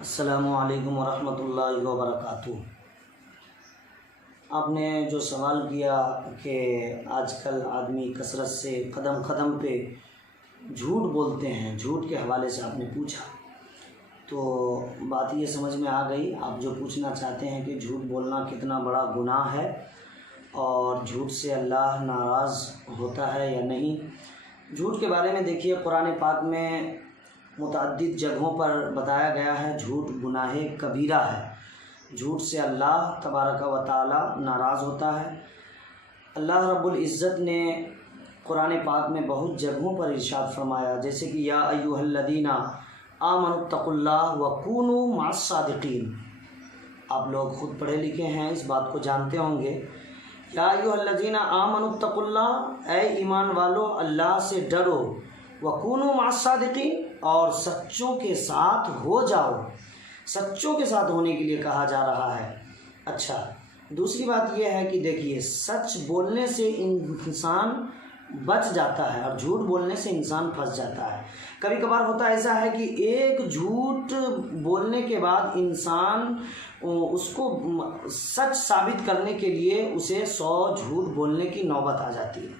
السلام علیکم ورحمۃ اللہ وبرکاتہ۔ آپ نے جو سوال کیا کہ آج کل آدمی کثرت سے قدم قدم پہ جھوٹ بولتے ہیں، جھوٹ کے حوالے سے آپ نے پوچھا، تو بات یہ سمجھ میں آ گئی۔ آپ جو پوچھنا چاہتے ہیں کہ جھوٹ بولنا کتنا بڑا گناہ ہے اور جھوٹ سے اللہ ناراض ہوتا ہے یا نہیں۔ جھوٹ کے بارے میں دیکھیے، قرآن پاک میں متعدد جگہوں پر بتایا گیا ہے جھوٹ گناہ کبیرہ ہے، جھوٹ سے اللہ تبارک و تعالی ناراض ہوتا ہے۔ اللہ رب العزت نے قرآن پاک میں بہت جگہوں پر ارشاد فرمایا، جیسے کہ یا ایھا الذین آمنوا اتقوا اللہ وکونوا مع الصادقین۔ آپ لوگ خود پڑھے لکھے ہیں، اس بات کو جانتے ہوں گے۔ یا ایھا الذین آمنوا اتقوا اللہ، اے ایمان والو اللہ سے ڈرو، وکونوا مع الصادقین، اور سچوں کے ساتھ ہو جاؤ۔ سچوں کے ساتھ ہونے کے لیے کہا جا رہا ہے۔ اچھا، دوسری بات یہ ہے کہ دیکھیے، سچ بولنے سے انسان بچ جاتا ہے اور جھوٹ بولنے سے انسان پھنس جاتا ہے۔ کبھی کبھار ہوتا ایسا ہے کہ ایک جھوٹ بولنے کے بعد انسان اس کو سچ ثابت کرنے کے لیے اسے 100 جھوٹ بولنے کی نوبت آ جاتی ہے۔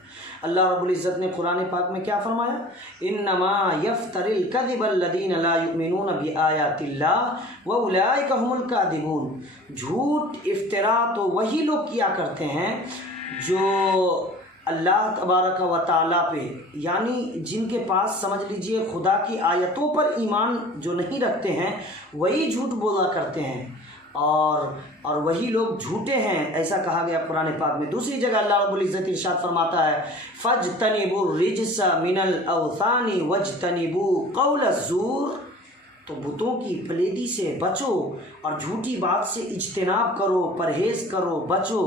اللہ رب العزت نے قرآن پاک میں کیا فرمایا؟ انما یفتری الکذب الذین لا یؤمنون بآیات اللہ واولئک هم الکاذبون۔ جھوٹ افطرا تو وہی لوگ کیا کرتے ہیں جو اللہ تبارک و تعالیٰ پہ، یعنی جن کے پاس سمجھ لیجئے خدا کی آیتوں پر ایمان جو نہیں رکھتے ہیں، وہی جھوٹ بولا کرتے ہیں اور وہی لوگ جھوٹے ہیں، ایسا کہا گیا قرآن پاک میں۔ دوسری جگہ اللہ رب العزت ارشاد فرماتا ہے فاجتنبوا الرجس من الاوثان واجتنبوا قول الزور۔ تو بتوں کی پلیدی سے بچو اور جھوٹی بات سے اجتناب کرو، پرہیز کرو، بچو۔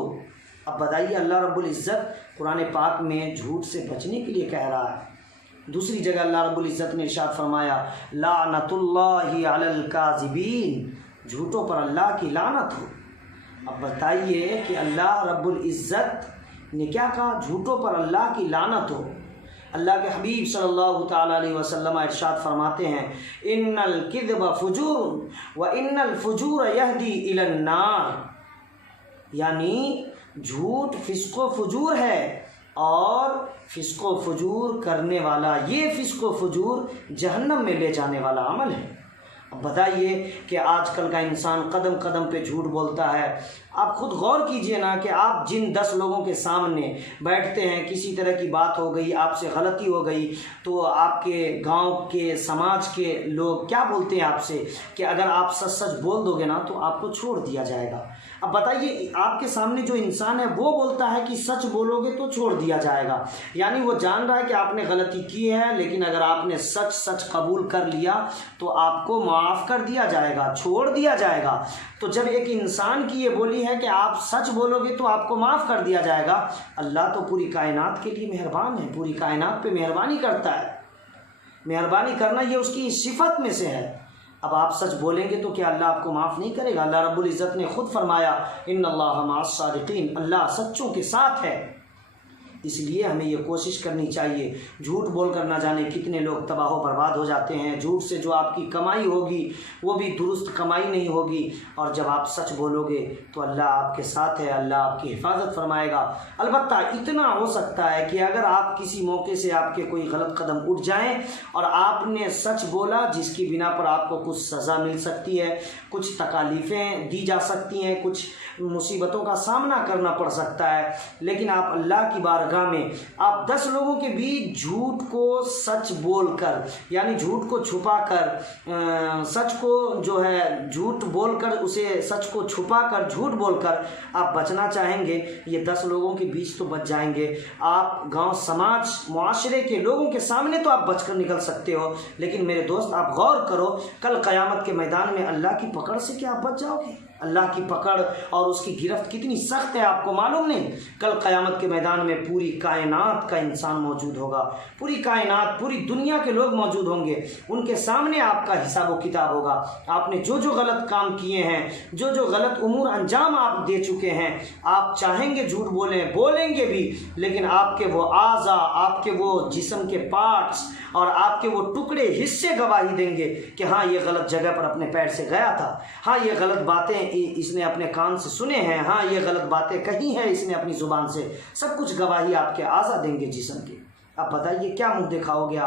اب بتائیے، اللہ رب العزت قرآن پاک میں جھوٹ سے بچنے کے لیے کہہ رہا ہے۔ دوسری جگہ اللہ رب العزت نے ارشاد فرمایا لعنت اللہ علی الکاذبین، جھوٹوں پر اللہ کی لعنت ہو۔ اب بتائیے کہ اللہ رب العزت نے کیا کہا؟ جھوٹوں پر اللہ کی لعنت ہو۔ اللہ کے حبیب صلی اللہ تعالیٰ علیہ وسلم ارشاد فرماتے ہیں ان الکذب فجور وان الفجور یہدی الی النار، یعنی جھوٹ فسق و فجور ہے اور فسق و فجور کرنے والا، یہ فسق و فجور جہنم میں لے جانے والا عمل ہے۔ اب بتائیے کہ آج کل کا انسان قدم قدم پہ جھوٹ بولتا ہے۔ آپ خود غور کیجئے نا کہ آپ جن 10 لوگوں کے سامنے بیٹھتے ہیں، کسی طرح کی بات ہو گئی، آپ سے غلطی ہو گئی، تو آپ کے گاؤں کے سماج کے لوگ کیا بولتے ہیں آپ سے کہ اگر آپ سچ سچ بول دو گے نا تو آپ کو چھوڑ دیا جائے گا۔ اب بتائیے، آپ کے سامنے جو انسان ہے وہ بولتا ہے کہ سچ بولو گے تو چھوڑ دیا جائے گا، یعنی وہ جان رہا ہے کہ آپ نے غلطی کی ہے، لیکن اگر آپ نے سچ سچ قبول کر لیا تو آپ کو معاف کر دیا جائے گا، چھوڑ دیا جائے گا۔ تو جب ایک انسان کی یہ بولی ہے کہ آپ سچ بولو گے تو آپ کو معاف کر دیا جائے گا، اللہ تو پوری کائنات کے لیے مہربان ہے، پوری کائنات پہ مہربانی کرتا ہے۔ مہربانی کرنا یہ اس کی صفت میں سے ہے۔ اب آپ سچ بولیں گے تو کیا اللہ آپ کو معاف نہیں کرے گا؟ اللہ رب العزت نے خود فرمایا ان اللہ مع الصادقین، اللہ سچوں کے ساتھ ہے۔ اس لیے ہمیں یہ کوشش کرنی چاہیے، جھوٹ بول کر نہ جانے کتنے لوگ تباہ و برباد ہو جاتے ہیں۔ جھوٹ سے جو آپ کی کمائی ہوگی وہ بھی درست کمائی نہیں ہوگی، اور جب آپ سچ بولو گے تو اللہ آپ کے ساتھ ہے، اللہ آپ کی حفاظت فرمائے گا۔ البتہ اتنا ہو سکتا ہے کہ اگر آپ کسی موقع سے آپ کے کوئی غلط قدم اٹھ جائیں اور آپ نے سچ بولا، جس کی بنا پر آپ کو کچھ سزا مل سکتی ہے، کچھ تکالیفیں دی جا سکتی ہیں، کچھ مصیبتوں کا سامنا کرنا پڑ سکتا ہے، لیکن آپ اللہ کی بارگاہ میں آپ 10 لوگوں کے بیچ جھوٹ کو سچ بول کر، یعنی جھوٹ کو چھپا کر، سچ کو جو ہے جھوٹ بول کر، اسے سچ کو چھپا کر جھوٹ بول کر آپ بچنا چاہیں گے، یہ 10 لوگوں کے بیچ تو بچ جائیں گے۔ آپ گاؤں سماج معاشرے کے لوگوں کے سامنے تو آپ بچ کر نکل سکتے ہو، لیکن میرے دوست آپ غور کرو، کل قیامت کے میدان میں اللہ کی پکڑ سے کیا آپ بچ جاؤ گے؟ اللہ کی پکڑ اور اس کی گرفت کتنی سخت ہے آپ کو معلوم نہیں؟ کل قیامت کے میدان میں پوری کائنات کا انسان موجود ہوگا، پوری کائنات، پوری دنیا کے لوگ موجود ہوں گے، ان کے سامنے آپ کا حساب و کتاب ہوگا۔ آپ نے جو غلط کام کیے ہیں، جو غلط امور انجام آپ دے چکے ہیں، آپ چاہیں گے جھوٹ بولیں گے بھی، لیکن آپ کے وہ اعضاء، آپ کے وہ جسم کے پارٹس اور آپ کے وہ ٹکڑے حصے گواہی دیں گے کہ ہاں یہ غلط جگہ پر اپنے پیر سے گیا تھا، ہاں یہ غلط باتیں اس نے اپنے کان سے سنے ہیں، ہاں یہ غلط باتیں کہی ہیں اس نے اپنی زبان سے، سب کچھ گواہی آپ کے اعضاء دیں گے جسم کے۔ اب بتائیے کیا منہ دکھاؤ گے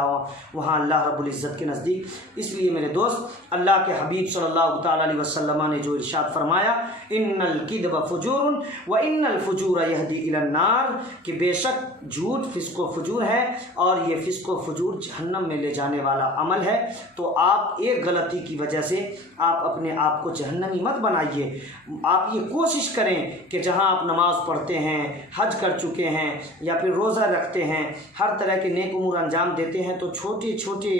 وہاں اللہ رب العزت کے نزدیک؟ اس لیے میرے دوست، اللہ کے حبیب صلی اللہ تعالیٰ علیہ وسلم نے جو ارشاد فرمایا، ان الکذب فجور وان الفجور یہدی الی النار، کہ بے شک جھوٹ فسق و فجور ہے اور یہ فسق و فجور جہنم میں لے جانے والا عمل ہے۔ تو آپ ایک غلطی کی وجہ سے آپ اپنے آپ کو جہنمی مت بنائیے۔ آپ یہ کوشش کریں کہ جہاں آپ نماز پڑھتے ہیں، حج کر چکے ہیں یا پھر روزہ رکھتے ہیں، ہر طرح کے نیک امور انجام دیتے ہیں، تو چھوٹے چھوٹے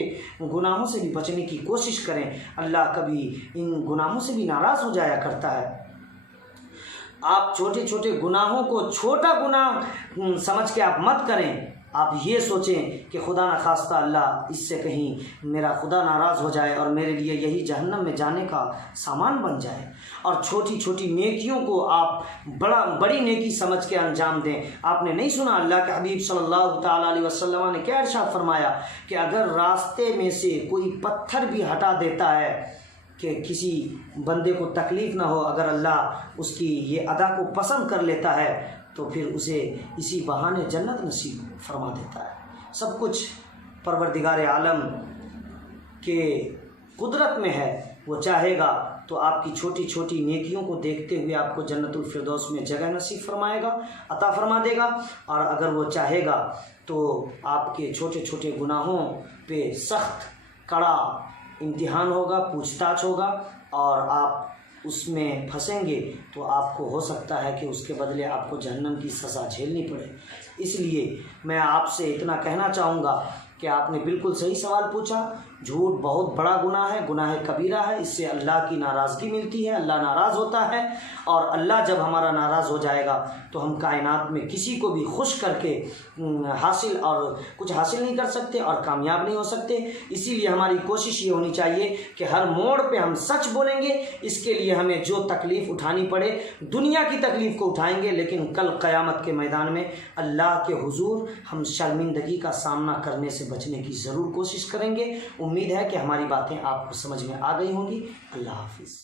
گناہوں سے بھی بچنے کی کوشش کریں۔ اللہ کبھی ان گناہوں سے بھی ناراض ہو جایا کرتا ہے۔ آپ چھوٹے چھوٹے گناہوں کو چھوٹا گناہ سمجھ کے آپ مت کریں۔ آپ یہ سوچیں کہ خدا نخواستہ اللہ اس سے کہیں میرا خدا ناراض ہو جائے اور میرے لیے یہی جہنم میں جانے کا سامان بن جائے، اور چھوٹی چھوٹی نیکیوں کو آپ بڑی نیکی سمجھ کے انجام دیں۔ آپ نے نہیں سنا اللہ کے حبیب صلی اللہ تعالیٰ علیہ وسلم نے کیا ارشاد فرمایا کہ اگر راستے میں سے کوئی پتھر بھی ہٹا دیتا ہے کہ کسی بندے کو تکلیف نہ ہو، اگر اللہ اس کی یہ ادا کو پسند کر لیتا ہے تو پھر اسے اسی بہانے جنت نصیب فرما دیتا ہے۔ سب کچھ پروردگار عالم کے قدرت میں ہے، وہ چاہے گا تو آپ کی چھوٹی چھوٹی نیکیوں کو دیکھتے ہوئے آپ کو جنت الفردوس میں جگہ نصیب فرمائے گا، عطا فرما دے گا، اور اگر وہ چاہے گا تو آپ کے چھوٹے چھوٹے گناہوں پہ سخت کڑا امتحان ہوگا، پوچھ تاچھ ہوگا، اور آپ اس میں پھنسیں گے تو آپ کو ہو سکتا ہے کہ اس کے بدلے آپ کو جہنم کی سزا جھیلنی پڑے۔ اس لیے میں آپ سے اتنا کہنا چاہوں گا کہ آپ نے بالکل صحیح سوال پوچھا۔ جھوٹ بہت بڑا گناہ ہے، گناہ کبیرہ ہے، اس سے اللہ کی ناراضگی ملتی ہے، اللہ ناراض ہوتا ہے، اور اللہ جب ہمارا ناراض ہو جائے گا تو ہم کائنات میں کسی کو بھی خوش کر کے کچھ حاصل نہیں کر سکتے اور کامیاب نہیں ہو سکتے۔ اسی لیے ہماری کوشش یہ ہونی چاہیے کہ ہر موڑ پہ ہم سچ بولیں گے۔ اس کے لیے ہمیں جو تکلیف اٹھانی پڑے، دنیا کی تکلیف کو اٹھائیں گے، لیکن کل قیامت کے میدان میں اللہ کے حضور ہم شرمندگی کا سامنا کرنے سے بچنے کی ضرور کوشش کریں گے۔ امید ہے کہ ہماری باتیں آپ کو سمجھ میں آ گئی ہوں گی۔ اللہ حافظ۔